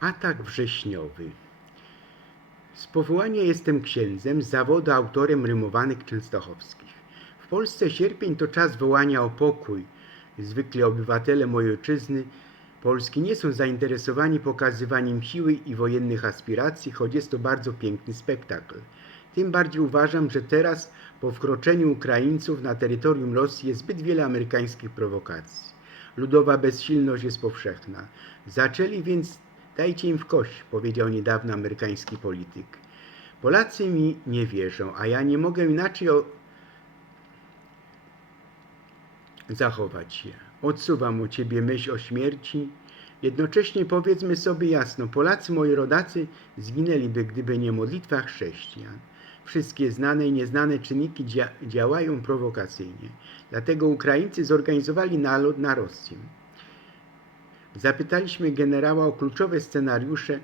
Atak wrześniowy. Z powołania jestem księdzem, zawodu autorem rymowanych częstochowskich. W Polsce sierpień to czas wołania o pokój. Zwykle obywatele mojej ojczyzny Polski nie są zainteresowani pokazywaniem siły i wojennych aspiracji, choć jest to bardzo piękny spektakl. Tym bardziej uważam, że teraz, po wkroczeniu Ukraińców na terytorium Rosji, jest zbyt wiele amerykańskich prowokacji. Ludowa bezsilność jest powszechna. Zaczęli więc dajcie im w kość, powiedział niedawno amerykański polityk. Polacy mi nie wierzą, a ja nie mogę inaczej o... zachować się. Odsuwam od ciebie myśl o śmierci. Jednocześnie powiedzmy sobie jasno, Polacy, moi rodacy, zginęliby, gdyby nie modlitwa chrześcijan. Wszystkie znane i nieznane czynniki dzia działają prowokacyjnie. Dlatego Ukraińcy zorganizowali nalot na Rosję. Zapytaliśmy generała o kluczowe scenariusze,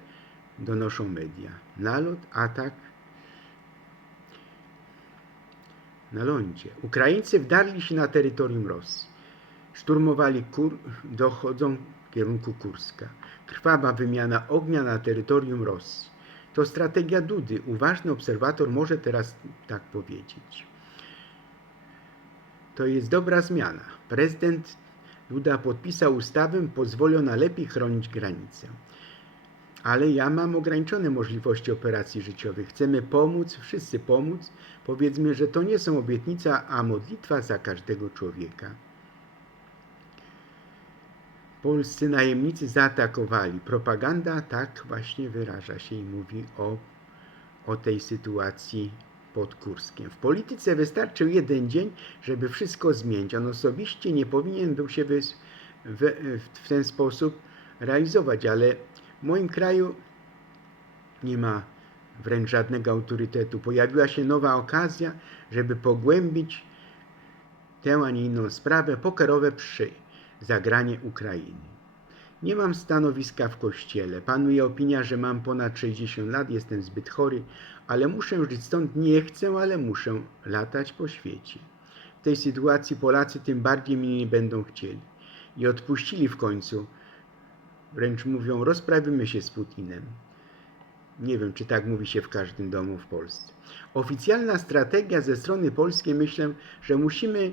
donoszą media. Nalot, atak na lądzie. Ukraińcy wdarli się na terytorium Rosji. Szturmowali Kur, dochodzą w kierunku Kurska. Krwawa wymiana ognia na terytorium Rosji. To strategia Dudy. Uważny obserwator może teraz tak powiedzieć. To jest dobra zmiana. Prezydent Duda podpisał ustawę, pozwolą na lepiej chronić granice. Ale ja mam ograniczone możliwości operacji życiowych. Chcemy pomóc, wszyscy pomóc. Powiedzmy, że to nie są obietnica, a modlitwa za każdego człowieka. Polscy najemnicy zaatakowali. Propaganda tak właśnie wyraża się i mówi o, o tej sytuacji pod Kurskiem. W polityce wystarczył jeden dzień, żeby wszystko zmienić. On osobiście nie powinien był się w, w ten sposób realizować, ale w moim kraju nie ma wręcz żadnego autorytetu. Pojawiła się nowa okazja, żeby pogłębić tę, a nie inną sprawę, pokerowe przy zagranie Ukrainy. Nie mam stanowiska w kościele. Panuje opinia, że mam ponad 60 lat, jestem zbyt chory, ale muszę żyć stąd. Nie chcę, ale muszę latać po świecie. W tej sytuacji Polacy tym bardziej mnie nie będą chcieli. I odpuścili w końcu. Wręcz mówią, rozprawimy się z Putinem. Nie wiem, czy tak mówi się w każdym domu w Polsce. Oficjalna strategia ze strony polskiej, myślę, że musimy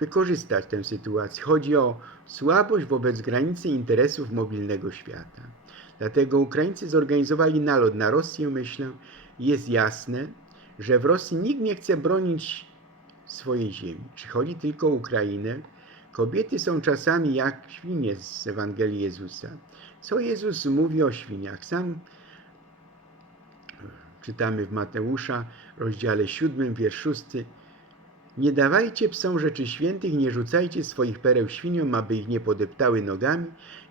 wykorzystać tę sytuację. Chodzi o słabość wobec granicy interesów mobilnego świata. Dlatego Ukraińcy zorganizowali nalot na Rosję, myślę. Jest jasne, że w Rosji nikt nie chce bronić swojej ziemi. Czy chodzi tylko o Ukrainę? Kobiety są czasami jak świnie z Ewangelii Jezusa. Co Jezus mówi o świniach? Sam czytamy w Mateusza, rozdziale 7, wiersz 6. Nie dawajcie psom rzeczy świętych, nie rzucajcie swoich pereł świniom, aby ich nie podeptały nogami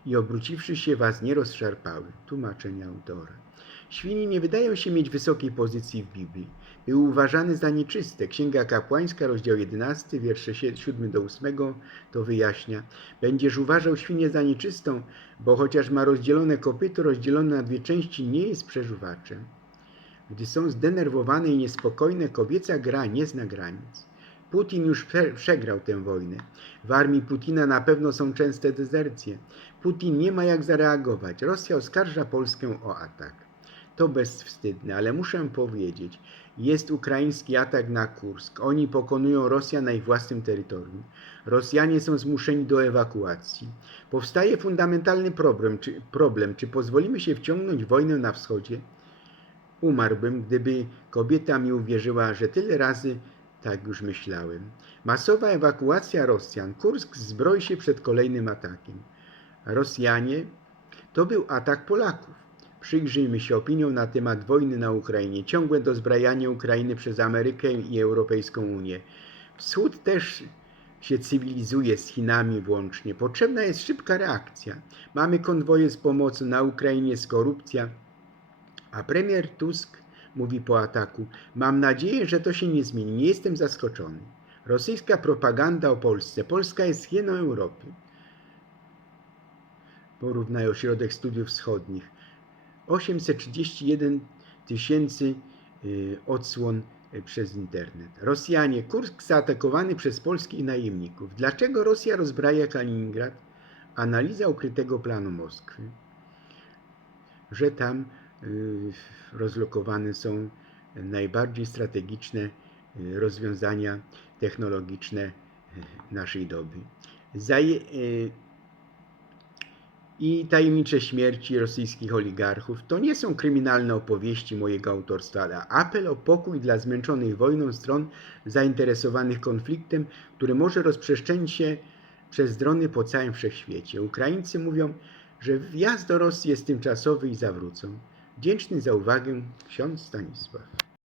i obróciwszy się was nie rozszarpały. Tłumaczenie autora. Świni nie wydają się mieć wysokiej pozycji w Biblii. Były uważane za nieczyste. Księga kapłańska, rozdział 11, wiersze 7 do 8 to wyjaśnia. Będziesz uważał świnię za nieczystą, bo chociaż ma rozdzielone kopyto, rozdzielone na dwie części, nie jest przeżuwaczem. Gdy są zdenerwowane i niespokojne, kobieca gra nie zna granic. Putin już przegrał tę wojnę. W armii Putina na pewno są częste dezercje. Putin nie ma jak zareagować. Rosja oskarża Polskę o atak. To bezwstydne, ale muszę powiedzieć, jest ukraiński atak na Kursk. Oni pokonują Rosjan na ich własnym terytorium. Rosjanie są zmuszeni do ewakuacji. Powstaje fundamentalny problem, czy, problem, czy pozwolimy się wciągnąć w wojnę na wschodzie? Umarłbym, gdyby kobieta mi uwierzyła, że tyle razy tak już myślałem. Masowa ewakuacja Rosjan. Kursk zbroi się przed kolejnym atakiem. Rosjanie to był atak Polaków. Przyjrzyjmy się opinią na temat wojny na Ukrainie. Ciągłe dozbrajanie Ukrainy przez Amerykę i Europejską Unię. Wschód też się cywilizuje z Chinami włącznie. Potrzebna jest szybka reakcja. Mamy konwoje z pomocą na Ukrainie, jest korupcja. A premier Tusk mówi po ataku. Mam nadzieję, że to się nie zmieni. Nie jestem zaskoczony. Rosyjska propaganda o Polsce. Polska jest hieną Europy. Porównaj Ośrodek Studiów Wschodnich. 831 tysięcy y, odsłon y, przez internet. Rosjanie. Kursk zaatakowany przez polskich najemników. Dlaczego Rosja rozbraja Kaliningrad? Analiza ukrytego planu Moskwy. że tam rozlokowane są najbardziej strategiczne y, rozwiązania technologiczne y, naszej doby. Y, i tajemnicze śmierci rosyjskich oligarchów to nie są kryminalne opowieści mojego autorstwa, ale apel o pokój dla zmęczonych wojną stron zainteresowanych konfliktem, który może rozprzestrzenić się przez drony po całym wszechświecie. Ukraińcy mówią, że wjazd do Rosji jest tymczasowy i zawrócą. Wdzięczny za uwagę ksiądz Stanisław.